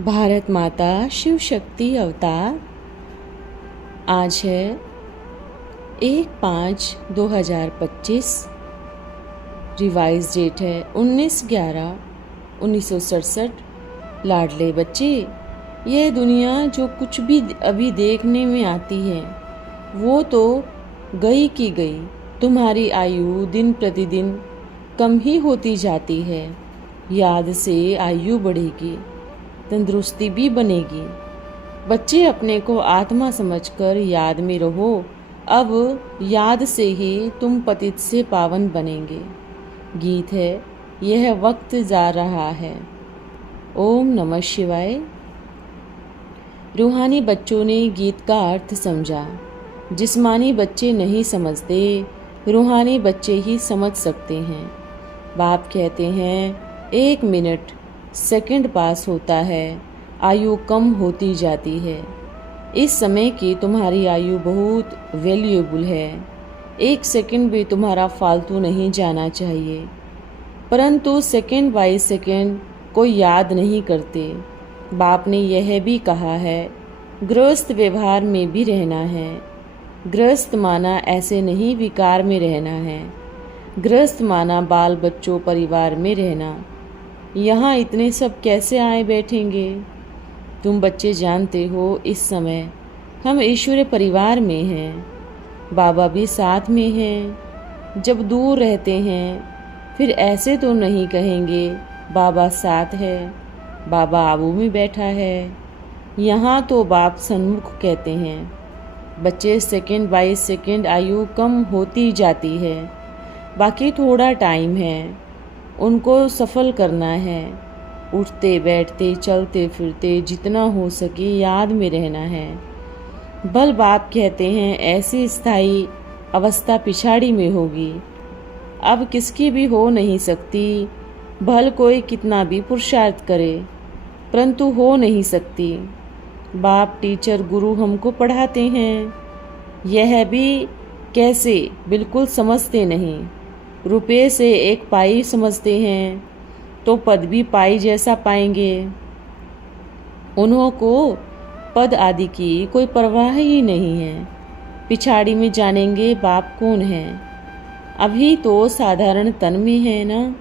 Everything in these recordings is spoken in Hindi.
भारत माता शिव शक्ति अवतार। आज है 1/5/2025। रिवाइज डेट है 19/11/1967। लाडले बच्चे, यह दुनिया जो कुछ भी अभी देखने में आती है वो तो गई की गई। तुम्हारी आयु दिन प्रतिदिन कम ही होती जाती है। याद से आयु बढ़ेगी, तंदुरुस्ती भी बनेगी। बच्चे, अपने को आत्मा समझकर याद में रहो। अब याद से ही तुम पतित से पावन बनेंगे। गीत है यह वक्त जा रहा है। ओम नमः शिवाय। रूहानी बच्चों ने गीत का अर्थ समझा। जिस्मानी बच्चे नहीं समझते, रूहानी बच्चे ही समझ सकते हैं। बाप कहते हैं 1 मिनट सेकंड पास होता है, आयु कम होती जाती है। इस समय की तुम्हारी आयु बहुत वैल्यूएबल है। 1 सेकंड भी तुम्हारा फालतू नहीं जाना चाहिए। परंतु सेकंड बाय सेकंड कोई याद नहीं करते। बाप ने यह भी कहा है गृहस्थ व्यवहार में भी रहना है। गृहस्थ माना ऐसे नहीं विकार में रहना है। गृहस्थ माना बाल बच्चों परिवार में रहना। यहाँ इतने सब कैसे आए बैठेंगे? तुम बच्चे जानते हो इस समय हम ईश्वरीय परिवार में हैं। बाबा भी साथ में हैं। जब दूर रहते हैं फिर ऐसे तो नहीं कहेंगे बाबा साथ है, बाबा आबू में बैठा है। यहाँ तो बाप सन्मुख कहते हैं। बच्चे, सेकंड बाय सेकंड आयु कम होती जाती है। बाकी थोड़ा टाइम है, उनको सफल करना है। उठते बैठते चलते फिरते जितना हो सके याद में रहना है। बल बाप कहते हैं ऐसी स्थायी अवस्था पिछाड़ी में होगी, अब किसकी भी हो नहीं सकती। भल कोई कितना भी पुरुषार्थ करे परंतु हो नहीं सकती। बाप टीचर गुरु हमको पढ़ाते हैं, यह भी कैसे बिल्कुल समझते नहीं। रुपये से 1 पाई समझते हैं तो पद भी पाई जैसा पाएंगे। उन्हों को पद आदि की कोई परवाह ही नहीं है। पिछाड़ी में जानेंगे बाप कौन है। अभी तो साधारण तन में है ना।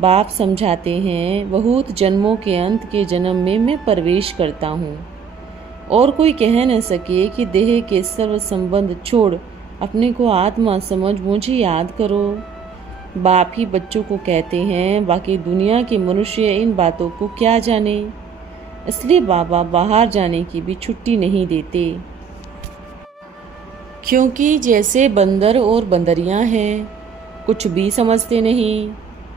बाप समझाते हैं बहुत जन्मों के अंत के जन्म में मैं प्रवेश करता हूँ और कोई कह न सके कि देह के सर्व संबंध छोड़ अपने को आत्मा समझ मुझे याद करो। बाप ही बच्चों को कहते हैं, बाकी दुनिया के मनुष्य इन बातों को क्या जाने। इसलिए बाबा बाहर जाने की भी छुट्टी नहीं देते, क्योंकि जैसे बंदर और बंदरियां हैं, कुछ भी समझते नहीं।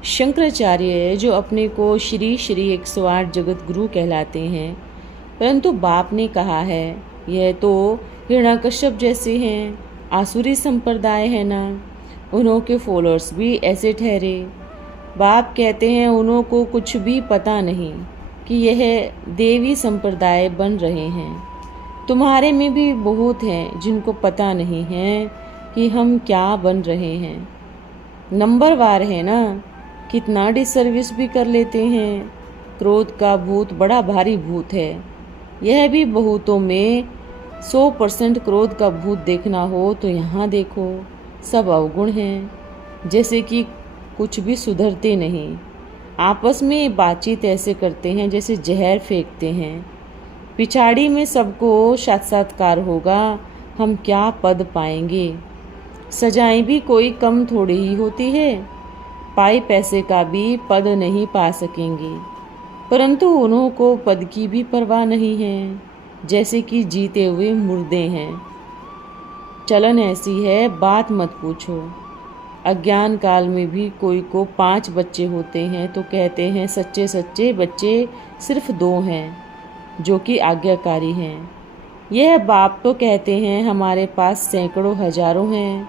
शंकराचार्य जो अपने को श्री श्री 108 जगत गुरु कहलाते हैं, परंतु बाप ने कहा है यह तो हिरण्यकश्यप जैसे हैं, आसुरी संप्रदाय है ना। उन्हों के फॉलोअर्स भी ऐसे ठहरे। बाप कहते हैं उन्हों को कुछ भी पता नहीं कि यह देवी संप्रदाय बन रहे हैं। तुम्हारे में भी बहुत हैं जिनको पता नहीं है कि हम क्या बन रहे हैं। नंबरवार है ना, कितना डिसर्विस भी कर लेते हैं। क्रोध का भूत बड़ा भारी भूत है। यह भी बहुतों में 100% क्रोध का भूत देखना हो तो यहाँ देखो, सब अवगुण हैं। जैसे कि कुछ भी सुधरते नहीं। आपस में बातचीत ऐसे करते हैं जैसे जहर फेंकते हैं। पिछाड़ी में सबको साक्षात्कार होगा, हम क्या पद पाएंगे। सजाएं भी कोई कम थोड़ी ही होती है। पाई पैसे का भी पद नहीं पा सकेंगे, परंतु उन्हों को पद की भी परवाह नहीं है, जैसे कि जीते हुए मुर्दे हैं। चलन ऐसी है, बात मत पूछो। अज्ञान काल में भी कोई को 5 बच्चे होते हैं तो कहते हैं सच्चे सच्चे बच्चे सिर्फ 2 हैं जो कि आज्ञाकारी हैं। यह बाप तो कहते हैं हमारे पास सैकड़ों हजारों हैं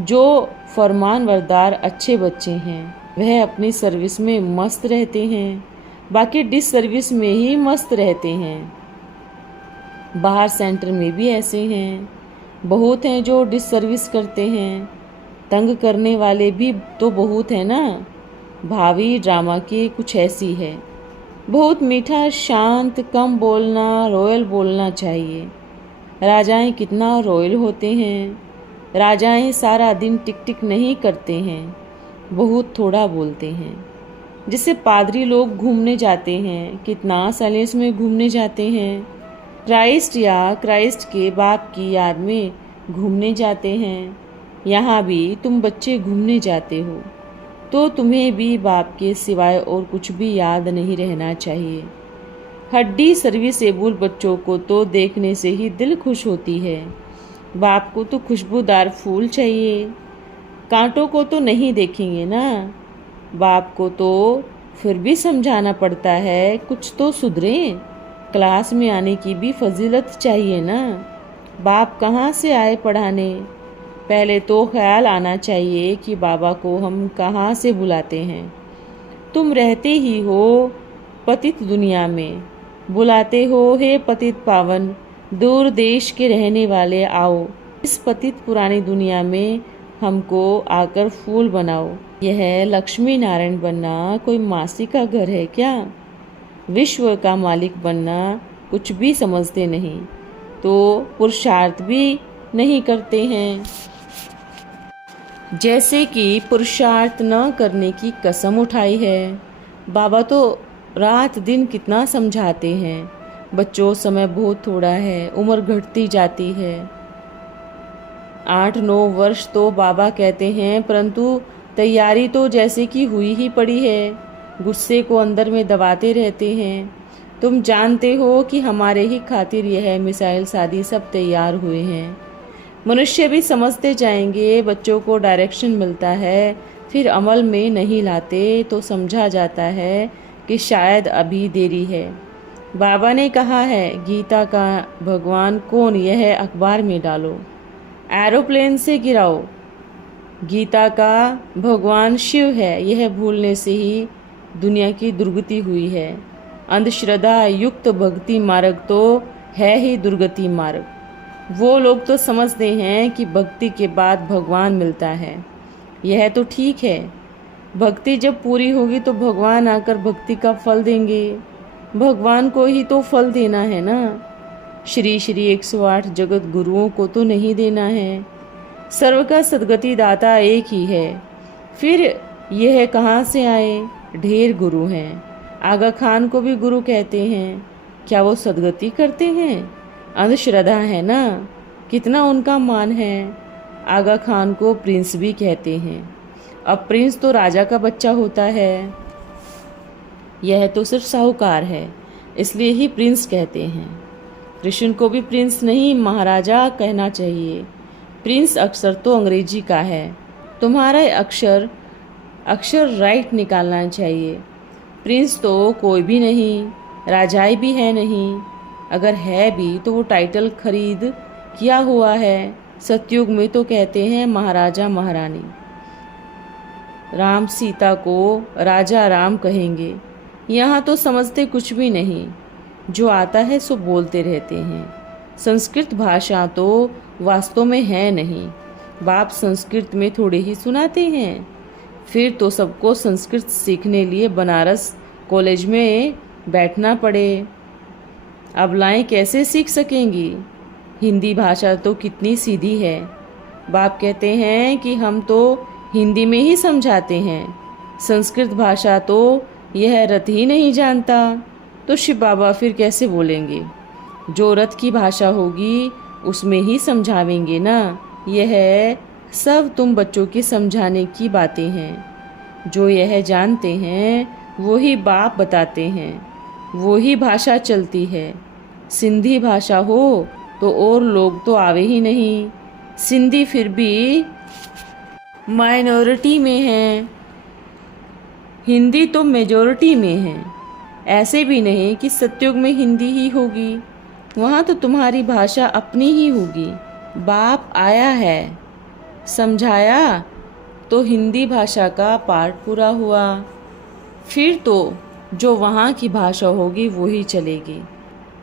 जो फरमानबरदार अच्छे बच्चे हैं। वह अपनी सर्विस में मस्त रहते हैं, बाकी डिस सर्विस में ही मस्त रहते हैं। बाहर सेंटर में भी ऐसे हैं, बहुत हैं जो डिस सर्विस करते हैं। तंग करने वाले भी तो बहुत हैं ना। भावी ड्रामा की कुछ ऐसी है। बहुत मीठा, शांत, कम बोलना, रॉयल बोलना चाहिए। राजाएं कितना रॉयल होते हैं। राजाएं सारा दिन टिक टिक नहीं करते हैं, बहुत थोड़ा बोलते हैं। जिससे पादरी लोग घूमने जाते हैं, कितना साइलेंस में घूमने जाते हैं। क्राइस्ट या क्राइस्ट के बाप की याद में घूमने जाते हैं। यहाँ भी तुम बच्चे घूमने जाते हो, तो तुम्हें भी बाप के सिवाय और कुछ भी याद नहीं रहना चाहिए। हड्डी सर्विसेबल बच्चों को तो देखने से ही दिल खुश होती है। बाप को तो खुशबूदार फूल चाहिए, कांटों को तो नहीं देखेंगे ना। बाप को तो फिर भी समझाना पड़ता है, कुछ तो सुधरें। क्लास में आने की भी फजीलत चाहिए ना। बाप कहाँ से आए पढ़ाने? पहले तो ख्याल आना चाहिए कि बाबा को हम कहाँ से बुलाते हैं। तुम रहते ही हो पतित दुनिया में, बुलाते हो हे पतित पावन, दूर देश के रहने वाले आओ, इस पतित पुरानी दुनिया में हमको आकर फूल बनाओ। यह लक्ष्मी नारायण बनना कोई मासी का घर है क्या? विश्व का मालिक बनना कुछ भी समझते नहीं, तो पुरुषार्थ भी नहीं करते हैं। जैसे कि पुरुषार्थ न करने की कसम उठाई है। बाबा तो रात दिन कितना समझाते हैं, बच्चों समय बहुत थोड़ा है, उम्र घटती जाती है। 8-9 वर्ष तो बाबा कहते हैं, परंतु तैयारी तो जैसे कि हुई ही पड़ी है। गुस्से को अंदर में दबाते रहते हैं। तुम जानते हो कि हमारे ही खातिर यह मिसाइल शादी सब तैयार हुए हैं। मनुष्य भी समझते जाएंगे, बच्चों को डायरेक्शन मिलता है, फिर अमल में नहीं लाते तो समझा जाता है कि शायद अभी देरी है। बाबा ने कहा है, गीता का भगवान कौन यह अखबार में डालो, एरोप्लेन से गिराओ। गीता का भगवान शिव है, यह भूलने से ही दुनिया की दुर्गति हुई है। अंधश्रद्धा युक्त भक्ति मार्ग तो है ही दुर्गति मार्ग। वो लोग तो समझते हैं कि भक्ति के बाद भगवान मिलता है। यह तो ठीक है, भक्ति जब पूरी होगी तो भगवान आकर भक्ति का फल देंगे। भगवान को ही तो फल देना है ना, श्री श्री 108 जगत गुरुओं को तो नहीं देना है। सर्व का सदगति दाता एक ही है, फिर यह कहाँ से आए? ढेर गुरु हैं। आगा खान को भी गुरु कहते हैं, क्या वो सदगति करते हैं? अंधश्रद्धा है ना, कितना उनका मान है। आगा खान को प्रिंस भी कहते हैं। अब प्रिंस तो राजा का बच्चा होता है, यह तो सिर्फ साहूकार है, इसलिए ही प्रिंस कहते हैं। कृष्ण को भी प्रिंस नहीं महाराजा कहना चाहिए। प्रिंस अक्षर तो अंग्रेजी का है, तुम्हारा अक्षर राइट निकालना चाहिए। प्रिंस तो कोई भी नहीं, राजाई भी है नहीं, अगर है भी तो वो टाइटल खरीद किया हुआ है। सतयुग में तो कहते हैं महाराजा महारानी। राम सीता को राजा राम कहेंगे। यहाँ तो समझते कुछ भी नहीं, जो आता है सो बोलते रहते हैं। संस्कृत भाषा तो वास्तव में है नहीं, बाप संस्कृत में थोड़े ही सुनाते हैं। फिर तो सबको संस्कृत सीखने लिए बनारस कॉलेज में बैठना पड़े। अबलाएं कैसे सीख सकेंगी? हिंदी भाषा तो कितनी सीधी है। बाप कहते हैं कि हम तो हिंदी में ही समझाते हैं, संस्कृत भाषा तो यह रथ ही नहीं जानता, तो शिव बाबा फिर कैसे बोलेंगे? जो रथ की भाषा होगी उसमें ही समझावेंगे ना। यह सब तुम बच्चों के समझाने की बातें हैं। जो यह जानते हैं वो ही बाप बताते हैं, वो ही भाषा चलती है। सिंधी भाषा हो तो और लोग तो आवे ही नहीं। सिंधी फिर भी माइनॉरिटी में है, हिंदी तो मेजॉरिटी में है। ऐसे भी नहीं कि सतयुग में हिंदी ही होगी, वहाँ तो तुम्हारी भाषा अपनी ही होगी। बाप आया है, समझाया तो हिंदी भाषा का पार्ट पूरा हुआ। फिर तो जो वहाँ की भाषा होगी वो ही चलेगी।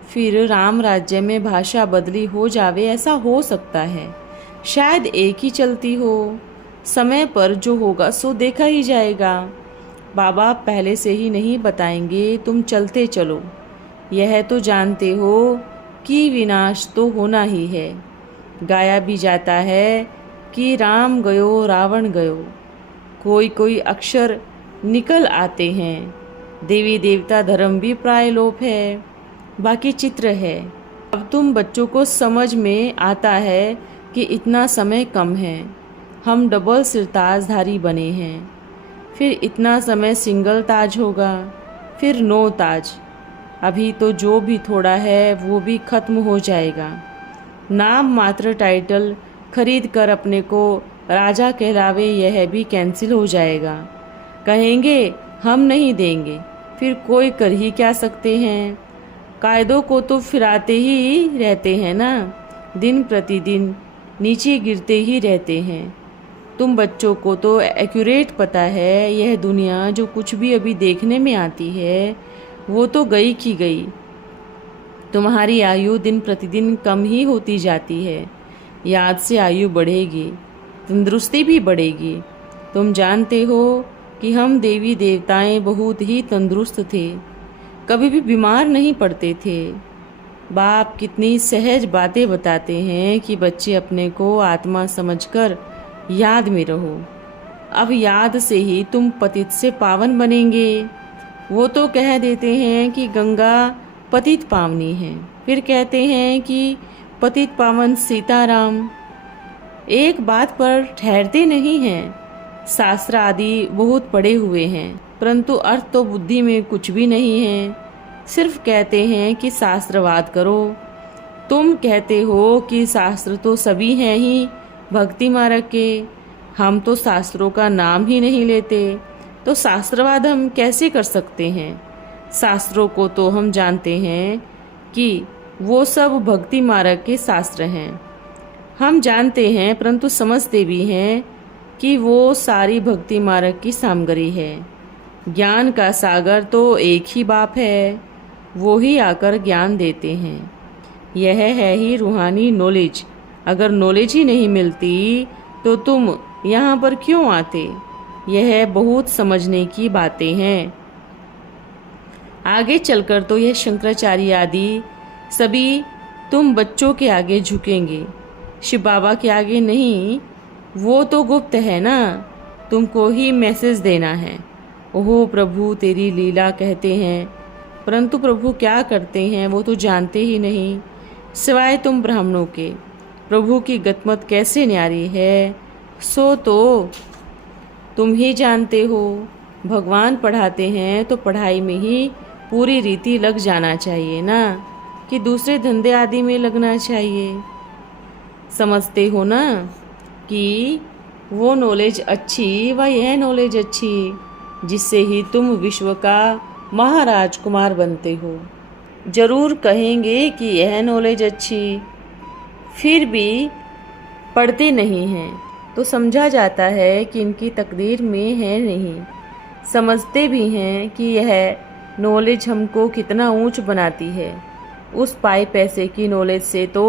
फिर राम राज्य में भाषा बदली हो जावे, ऐसा हो सकता है। शायद एक ही चलती हो, समय पर जो होगा सो देखा ही जाएगा। बाबा पहले से ही नहीं बताएंगे, तुम चलते चलो। यह तो जानते हो कि विनाश तो होना ही है। गाया भी जाता है कि राम गयो रावण गयो, कोई कोई अक्षर निकल आते हैं। देवी देवता धर्म भी प्राय लोप है, बाकी चित्र है। अब तुम बच्चों को समझ में आता है कि इतना समय कम है, हम डबल सिरताजधारी बने हैं। फिर इतना समय सिंगल ताज होगा, फिर 9 ताज। अभी तो जो भी थोड़ा है वो भी खत्म हो जाएगा। नाम मात्र टाइटल खरीद कर अपने को राजा कहलावे, यह भी कैंसिल हो जाएगा। कहेंगे हम नहीं देंगे, फिर कोई कर ही क्या सकते हैं। कायदों को तो फिराते ही रहते हैं ना, दिन प्रतिदिन नीचे गिरते ही रहते हैं। तुम बच्चों को तो एक्यूरेट पता है, यह दुनिया जो कुछ भी अभी देखने में आती है वो तो गई की गई। तुम्हारी आयु दिन प्रतिदिन कम ही होती जाती है। याद से आयु बढ़ेगी, तंदुरुस्ती भी बढ़ेगी। तुम जानते हो कि हम देवी देवताएं बहुत ही तंदुरुस्त थे, कभी भी बीमार नहीं पड़ते थे। बाप कितनी सहज बातें बताते हैं कि बच्चे अपने को आत्मा समझकर याद में रहो। अब याद से ही तुम पतित से पावन बनेंगे। वो तो कह देते हैं कि गंगा पतित पावनी है, फिर कहते हैं कि पतित पावन सीताराम। एक बात पर ठहरते नहीं हैं। शास्त्र आदि बहुत पढ़े हुए हैं, परंतु अर्थ तो बुद्धि में कुछ भी नहीं है। सिर्फ कहते हैं कि शास्त्रवाद करो। तुम कहते हो कि शास्त्र तो सभी हैं ही भक्ति मार्ग के, हम तो शास्त्रों का नाम ही नहीं लेते, तो शास्त्रवाद हम कैसे कर सकते हैं। शास्त्रों को तो हम जानते हैं कि वो सब भक्ति मार्ग के शास्त्र हैं। हम जानते हैं, परंतु समझते भी हैं कि वो सारी भक्ति मार्ग की सामग्री है। ज्ञान का सागर तो एक ही बाप है, वो ही आकर ज्ञान देते हैं। यह है ही रूहानी नॉलेज। अगर नॉलेज ही नहीं मिलती तो तुम यहाँ पर क्यों आते। यह बहुत समझने की बातें हैं। आगे चलकर तो यह शंकराचार्य आदि सभी तुम बच्चों के आगे झुकेंगे, शिव बाबा के आगे नहीं। वो तो गुप्त है ना, तुमको ही मैसेज देना है। ओहो प्रभु तेरी लीला कहते हैं, परंतु प्रभु क्या करते हैं वो तो जानते ही नहीं, सिवाय तुम ब्राह्मणों के। प्रभु की गतमत कैसे न्यारी है सो तो तुम ही जानते हो। भगवान पढ़ाते हैं तो पढ़ाई में ही पूरी रीति लग जाना चाहिए ना, कि दूसरे धंधे आदि में लगना चाहिए। समझते हो ना कि वो नॉलेज अच्छी व यह नॉलेज अच्छी, जिससे ही तुम विश्व का महाराजकुमार बनते हो। जरूर कहेंगे कि यह नॉलेज अच्छी, फिर भी पढ़ते नहीं हैं तो समझा जाता है कि इनकी तकदीर में है नहीं। समझते भी हैं कि यह नॉलेज हमको कितना ऊंच बनाती है। उस पाए पैसे की नॉलेज से तो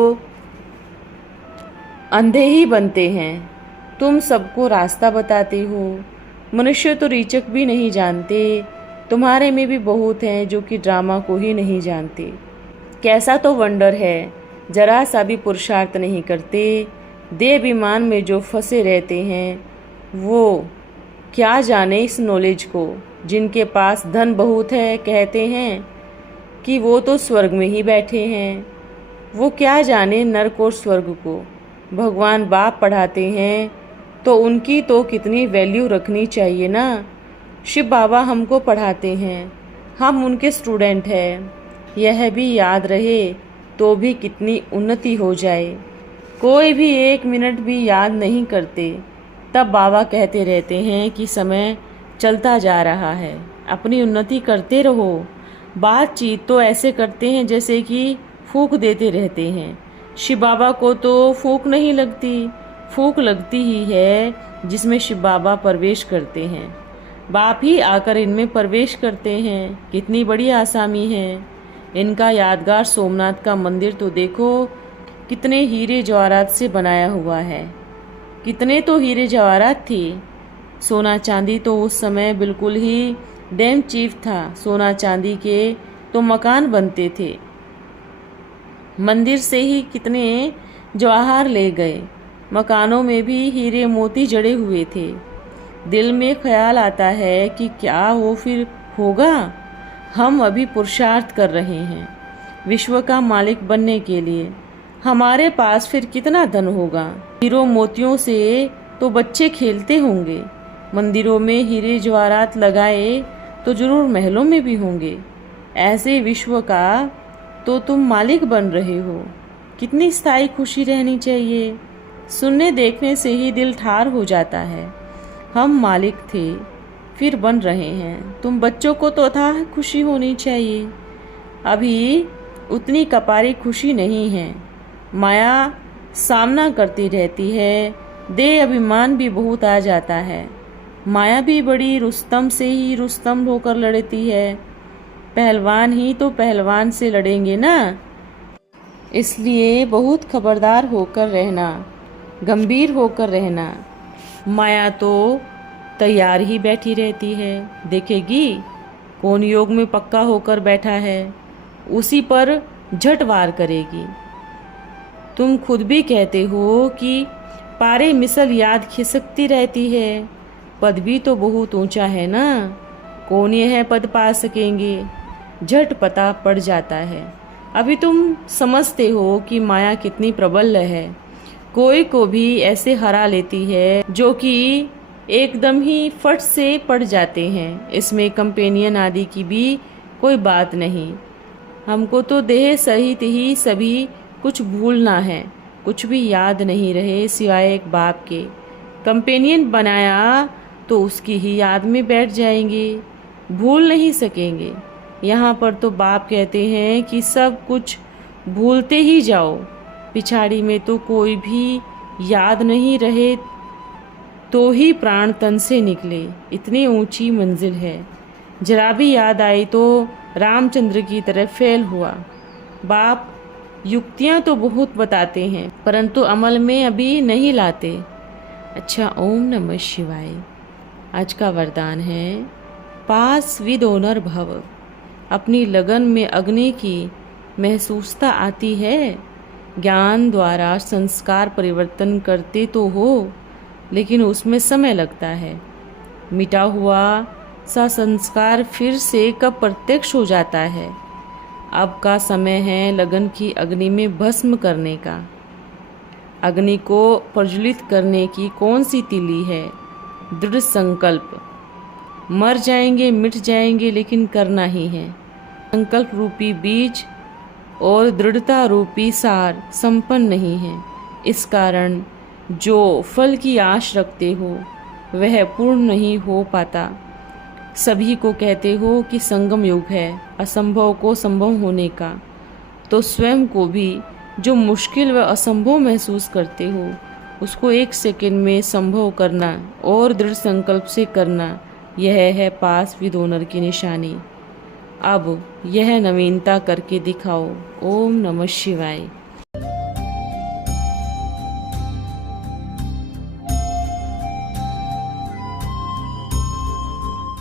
अंधे ही बनते हैं। तुम सबको रास्ता बताते हो। मनुष्य तो रीचक भी नहीं जानते। तुम्हारे में भी बहुत हैं जो कि ड्रामा को ही नहीं जानते। कैसा तो वंडर है, जरा सा भी पुरुषार्थ नहीं करते। देह विमान में जो फंसे रहते हैं वो क्या जाने इस नॉलेज को। जिनके पास धन बहुत है कहते हैं कि वो तो स्वर्ग में ही बैठे हैं। वो क्या जाने नर्क और स्वर्ग को। भगवान बाप पढ़ाते हैं तो उनकी तो कितनी वैल्यू रखनी चाहिए ना। शिव बाबा हमको पढ़ाते हैं, हम उनके स्टूडेंट हैं। यह भी याद रहे तो भी कितनी उन्नति हो जाए। कोई भी 1 मिनट भी याद नहीं करते, तब बाबा कहते रहते हैं कि समय चलता जा रहा है, अपनी उन्नति करते रहो। बातचीत तो ऐसे करते हैं जैसे कि फूंक देते रहते हैं। शिव बाबा को तो फूंक नहीं लगती, फूंक लगती ही है जिसमें शिव बाबा प्रवेश करते हैं। बाप ही आकर इनमें प्रवेश करते हैं। कितनी बड़ी आसामी है। इनका यादगार सोमनाथ का मंदिर तो देखो, कितने हीरे जवाहरात से बनाया हुआ है। कितने तो हीरे जवाहरात थी, सोना चांदी तो उस समय बिल्कुल ही डैम चीप था। सोना चांदी के तो मकान बनते थे। मंदिर से ही कितने जवाहर ले गए। मकानों में भी हीरे मोती जड़े हुए थे। दिल में ख्याल आता है कि क्या वो फिर होगा। हम अभी पुरुषार्थ कर रहे हैं विश्व का मालिक बनने के लिए। हमारे पास फिर कितना धन होगा। हीरो मोतियों से तो बच्चे खेलते होंगे। मंदिरों में हीरे जवाहरात लगाए तो जरूर महलों में भी होंगे। ऐसे विश्व का तो तुम मालिक बन रहे हो। कितनी स्थायी खुशी रहनी चाहिए। सुनने देखने से ही दिल ठार हो जाता है। हम मालिक थे फिर बन रहे हैं। तुम बच्चों को तो अथाह खुशी होनी चाहिए। अभी उतनी कपारी खुशी नहीं है। माया सामना करती रहती है। देह अभिमान भी बहुत आ जाता है। माया भी बड़ी रुस्तम से ही रुस्तम होकर लड़ती है। पहलवान ही तो पहलवान से लड़ेंगे ना। इसलिए बहुत खबरदार होकर रहना, गंभीर होकर रहना। माया तो तैयार ही बैठी रहती है। देखेगी कौन योग में पक्का होकर बैठा है, उसी पर झट वार करेगी। तुम खुद भी कहते हो कि पारे मिसल याद खिसकती रहती है। पद भी तो बहुत ऊंचा है ना। कौन यह पद पा सकेंगे। झट पता पड़ जाता है। अभी तुम समझते हो कि माया कितनी प्रबल है। कोई को भी ऐसे हरा लेती है जो कि एकदम ही फट से पड़ जाते हैं। इसमें कंपेनियन आदि की भी कोई बात नहीं। हमको तो देह सहित ही सभी कुछ भूलना है। कुछ भी याद नहीं रहे सिवाय एक बाप के। कंपेनियन बनाया तो उसकी ही याद में बैठ जाएंगे, भूल नहीं सकेंगे। यहाँ पर तो बाप कहते हैं कि सब कुछ भूलते ही जाओ। पिछाड़ी में तो कोई भी याद नहीं रहे तो ही प्राण तन से निकले। इतनी ऊंची मंजिल है। जरा भी याद आई तो रामचंद्र की तरह फेल हुआ। बाप युक्तियाँ तो बहुत बताते हैं परंतु अमल में अभी नहीं लाते। अच्छा, ओम नमः शिवाय। आज का वरदान है पास विद ऑनर भव। अपनी लगन में अग्नि की महसूसता आती है। ज्ञान द्वारा संस्कार परिवर्तन करते तो हो लेकिन उसमें समय लगता है। मिटा हुआ सा संस्कार फिर से कब प्रत्यक्ष हो जाता है। अब का समय है लगन की अग्नि में भस्म करने का। अग्नि को प्रज्वलित करने की कौन सी तीली है। दृढ़ संकल्प। मर जाएंगे मिट जाएंगे लेकिन करना ही है। संकल्प रूपी बीज और दृढ़ता रूपी सार संपन्न नहीं है। इस कारण जो फल की आश रखते हो वह पूर्ण नहीं हो पाता। सभी को कहते हो कि संगम युग है असंभव को संभव होने का, तो स्वयं को भी जो मुश्किल व असंभव महसूस करते हो उसको एक सेकंड में संभव करना और दृढ़ संकल्प से करना, यह है पास विद ऑनर की निशानी। अब यह नवीनता करके दिखाओ। ओम नमः शिवाय।